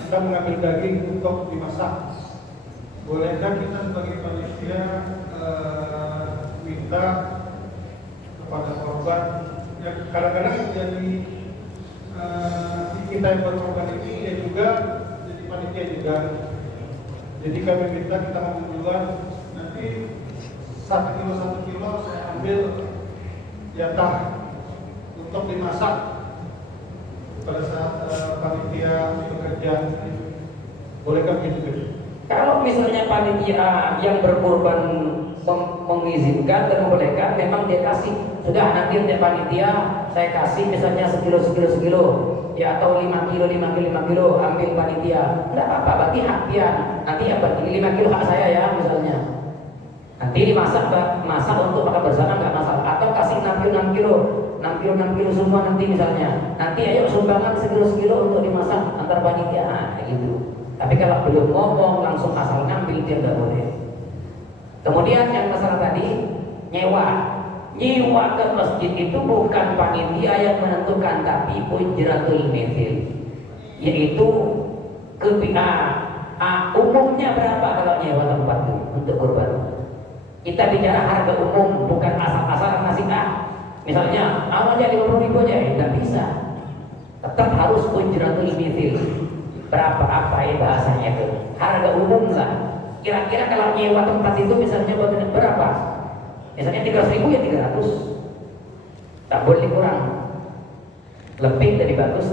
kita mengambil daging untuk dimasak. Bolehkah kita sebagai panitia minta kepada korban yang kadang-kadang menjadi kita yang berkorban ini ya juga jadi panitia juga. Jadi kami minta kita menjual nanti 1 kilo saya ambil jatah untuk dimasak pada saat panitia bekerja. Bolehkah begitu? Kalau misalnya panitia yang berkorban mengizinkan dan membolehkan, memang dia kasih. Sudah, nanti untuk panitia saya kasih misalnya sekilo, ya, atau 5 kilo ambil panitia. Enggak apa-apa, berarti hak dia. Nanti apa? 5 kilo hak saya ya misalnya. Nanti dimasak, masak untuk makan bersama nggak masalah. Atau kasih 6 kilo semua nanti misalnya. Nanti ayo sumbangan sekilo untuk dimasak antar panitia, kayak gitu. Tapi kalau belum ngomong langsung asal ngambil dia nggak boleh. Kemudian yang masalah tadi nyewa ke masjid itu bukan panitia yang menentukan, tapi ujratul mithil, yaitu umumnya berapa kalau nyewa tempat itu untuk kurban. Kita bicara harga umum, bukan asal-asalan ngasih misalnya aja 50.000 aja, tidak bisa. Tetap harus ujratul mithil. Berapa bahasanya itu? Harga umum lah. Kira-kira kalau nyewa tempat itu misalnya berapa? Misalnya 300.000 ya 300. Tak boleh kurang. Lebih dari bagus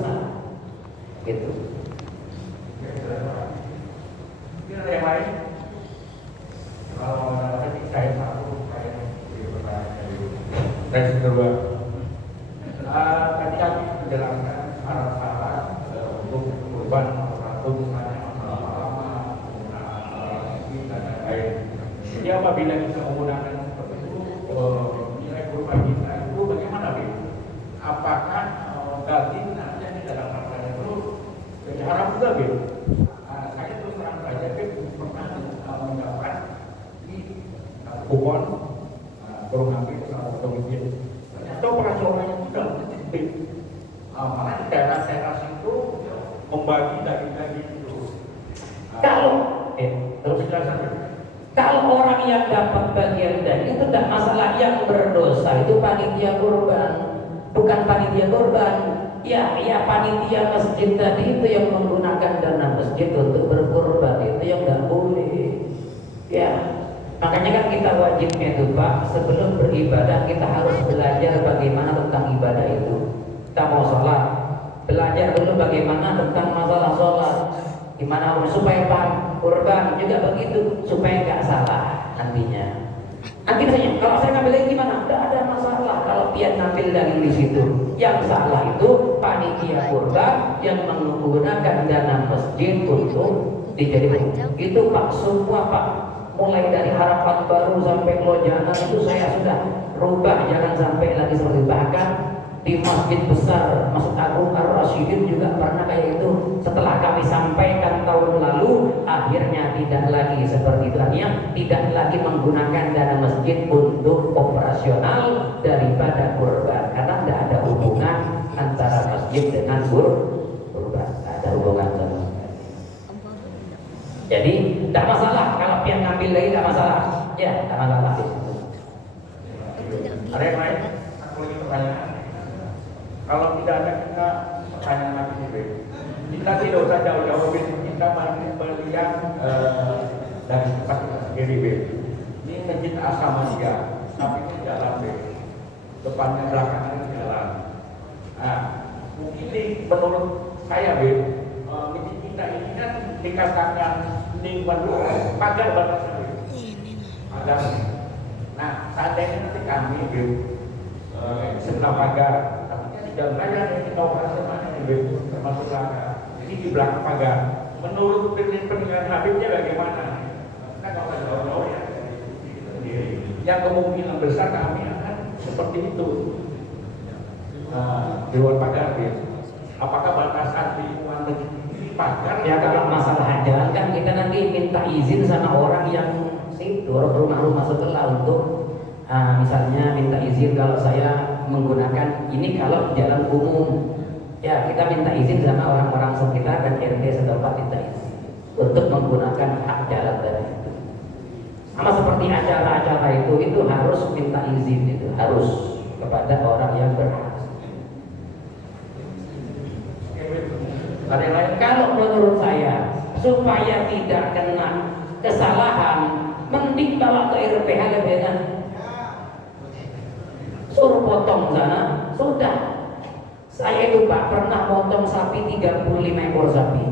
gitu. Mungkin ada yang lain? Kalau saya satu, saya beri pertanyaan dari kedua. Tadi kami menjelaskan syarat-syarat untuk kurban atau misalnya masalah lama, penggunaan dan lain-lain. Jadi apabila kita menggunakan seperti itu, nilai kurban kita itu bagaimana, Bi? Apakah daging nanti yang di dalam harganya itu jadi haram juga, Bi? Saya terus terang saja, Bi, pernah mendapat di kupon baru ngambil sama komisi. Ternyata operasionalnya sudah kecil. Malah di daerah-daerah situ membagi daging-daging itu. Kalau orang yang dapat bagian daging itu tidak masalah, yang berdosa itu panitia kurban, bukan panitia kurban. Ya panitia masjid tadi itu yang menggunakan dana masjid untuk berkurban, itu yang nggak boleh. Ya, makanya kan kita wajibnya itu Pak, sebelum beribadah kita harus belajar bagaimana tentang ibadah itu. Kita mau sholat, belajar dulu bagaimana tentang masalah sholat, gimana supaya paham. Kurban juga begitu, supaya nggak salah nantinya. Nanti misalnya kalau saya ngambil lagi gimana? Nggak ada masalah kalau dia ngambil daging di situ. Yang salah itu panitia kurban yang menggunakan dana masjid untuk dijadikan. Itu Pak, semua Pak, mulai dari Harapan Baru sampai Lojana itu saya sudah rubah, jangan sampai lagi seperti. Bahkan di masjid besar Masjid Agung Ar-Rasyidin juga pernah kayak itu. Setelah kami sampaikan tahun lalu, akhirnya tidak lagi seperti itu. Artinya tidak lagi menggunakan dana masjid untuk operasional daripada kurban, karena tidak ada hubungan antara masjid dengan kurban, tidak ada hubungan sama sekali. Jadi tidak masalah kalau pihak ngambil lagi, tidak masalah. Ya, tidak masalah. Ada yang lain? Aku lagi pertanyaan. Kalau tidak ada, kita pertanyaan lagi sih. Kita tidak usah jauh-jauh, kita melihat dari tempat kita sendiri, Be. Ini masjid Asamadiyah, sampingnya jalan, Be. Depannya belakangnya jalan. Nah, mungkin menurut saya, Be, masjid kita ini kan dikatakan ning pagar batasan, Be. Ada. Nah, seandainya nanti kami sebelah pagar, tapi di jalan raya yang kita operasionalnya termasuk langgar. Jadi di belakang pagar. Menurut penilaian Habibnya bagaimana? Kita nggak usah jauh-jauh ya. Yang kemungkinan besar kami akan seperti itu. Di luar pagar ya. Apakah batasan lingkungan di pagar? Ya kalau masalah jalan kan kita nanti minta izin sama orang yang situ rumah-rumah sebelah untuk misalnya minta izin kalau saya menggunakan ini kalau jalan umum. Ya kita minta izin sama orang-orang sekitar dan RT setempat minta izin untuk menggunakan hak jalan tadi itu. Sama seperti acara-acara itu harus minta izin, itu harus kepada orang yang berhak. Ada yang lain? Kalau menurut saya supaya tidak kena kesalahan, mending bawa ke RPH lebih enak. Suruh potong sana, sudah. Saya itu Pak pernah potong sapi 35 ekor sapi.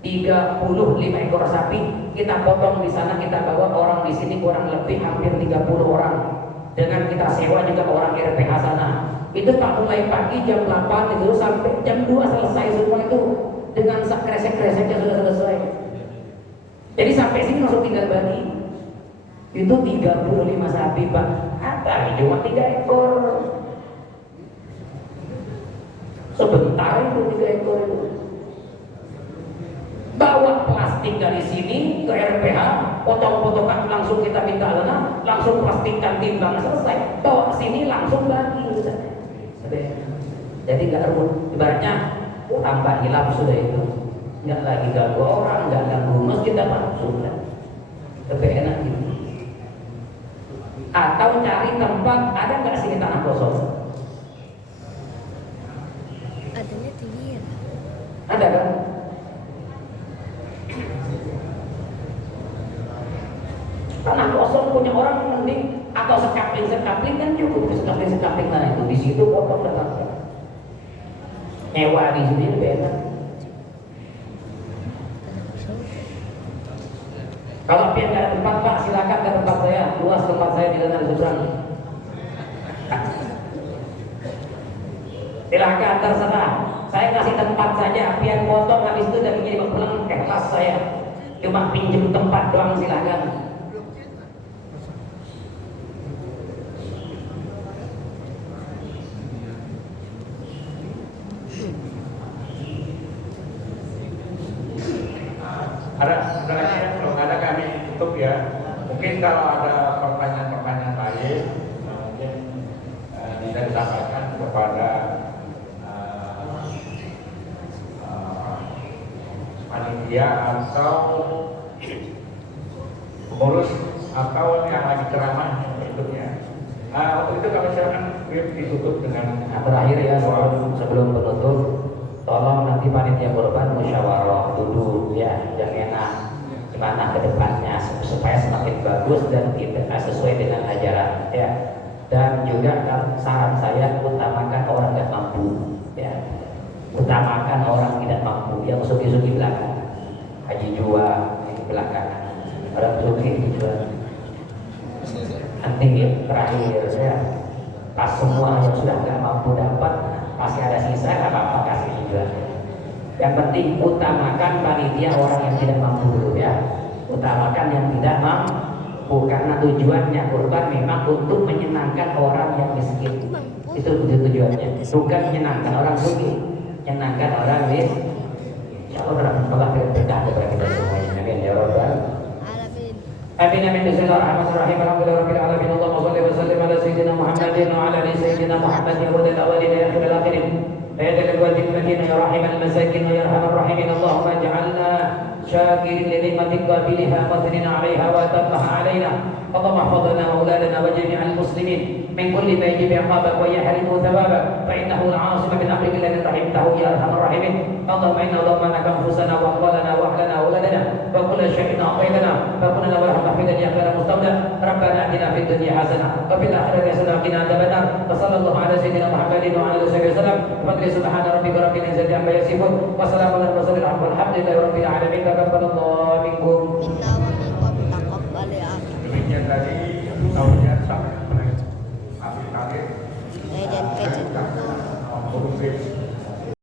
35 ekor sapi kita potong di sana, kita bawa orang di sini kurang lebih hampir 30 orang. Dengan kita sewa juga orang RPH sana. Itu Pak mulai pagi jam 8 itu sampai jam 2 selesai semua itu dengan kresek-kreseknya sudah selesai. Jadi sampai sini langsung tinggal bagi. Itu 35 sapi Pak. Apa? Cuma 3 ekor. Sebentar itu 3 ekor itu. Bawa plastik dari sini ke RPH, potong-potongan langsung kita minta sana, langsung plastikkan timbang selesai. Bawa ke sini langsung bagi. Jadi nggak perlu ibaratnya tambah hilaf sudah itu, nggak lagi ganggu orang, nggak ganggu masjid apa sudah lebih enak gitu. Atau cari tempat, ada nggak sini tanah kosong? Adanya tinggi ya. Ada kan? Tanah kosong punya orang mending atau sekapling kan cukup, sekapling nah itu di situ potong datang. Mewah di sini lebih enak. Kalau pian nggak ada tempat Pak, silakan ke tempat saya, luas tempat saya di sana di seberang. Silakan terserah. Saya kasih tempat saja, pian potong habis itu dan kirim pulang ke kelas saya. Cuma pinjam tempat doang silakan. Ada lagi ya? Kalau nggak ada kami tutup ya. Mungkin kalau ada pertanyaan-pertanyaan lain, mungkin bisa disampaikan kepada panitia atau pengurus atau yang lagi ceramah berikutnya. Untuk itu kami silakan ditutup dengan Terakhir ya sebelum penutup, tolong nanti panitia korban musyawarah dulu ya, yang enak gimana ke depannya supaya semakin bagus dan tidak sesuai dengan ajaran ya. Dan juga saran saya utamakan orang tidak mampu ya, utamakan orang tidak mampu, yang suki-suki belakang, haji jua di belakang, orang suki dijual nanti terakhir ya, pas semua yang sudah nggak mampu dapat masih ada sisa nggak apa-apa kasih juga. Yang penting utamakan panitia orang yang tidak mampu dulu ya, utamakan yang tidak mampu karena tujuannya kurban memang untuk menyenangkan orang yang miskin. Itu tujuannya, bukan menyenangkan orang suki, menyenangkan orang miskin. Insyaallah Allah berkah kepada kita semuanya. Amin ya rabbal Alamin. Amin amin. Bismillahirrahmanirrahim. Alhamdulillahirabbil alamin. Allahumma shalli wa sallim ala sayyidina Muhammadin wa ala ali sayyidina Muhammadin wa ala alihi ya rabbil alamin. Ya dalil wajib madina ya rahimal masakin ya arhamar rahimin. Allahumma ij'alna syakirin li ni'matik qabiliha qadrina 'alaiha wa tammaha 'alaina. اللهم احفظ لنا اولادنا وجميع المسلمين من كل ما يجب عقابك ويحرم ثوابك فانه العاصم من امرك الذي رحمته يا ارحم الراحمين. اللهم انا ظلمنا انفسنا واقوالنا واهلنا واولادنا وكل شيء اعطيتنا فكن لنا ولا حفظا يا خير مستودع. ربنا اتنا في الدنيا حسنه وفي الاخره حسنه وقنا عذاب النار. وصلى الله على سيدنا محمد وعلى اله وصحبه وسلم. وقل سبحان ربك رب العزه عما يصفون وسلام على المرسلين والحمد لله رب العالمين. تقبل الله منكم. Inna wa minkum taqabbal ya. demikian dari tahunnya sampai Abi Talib Saya dan Pecah. Kurufin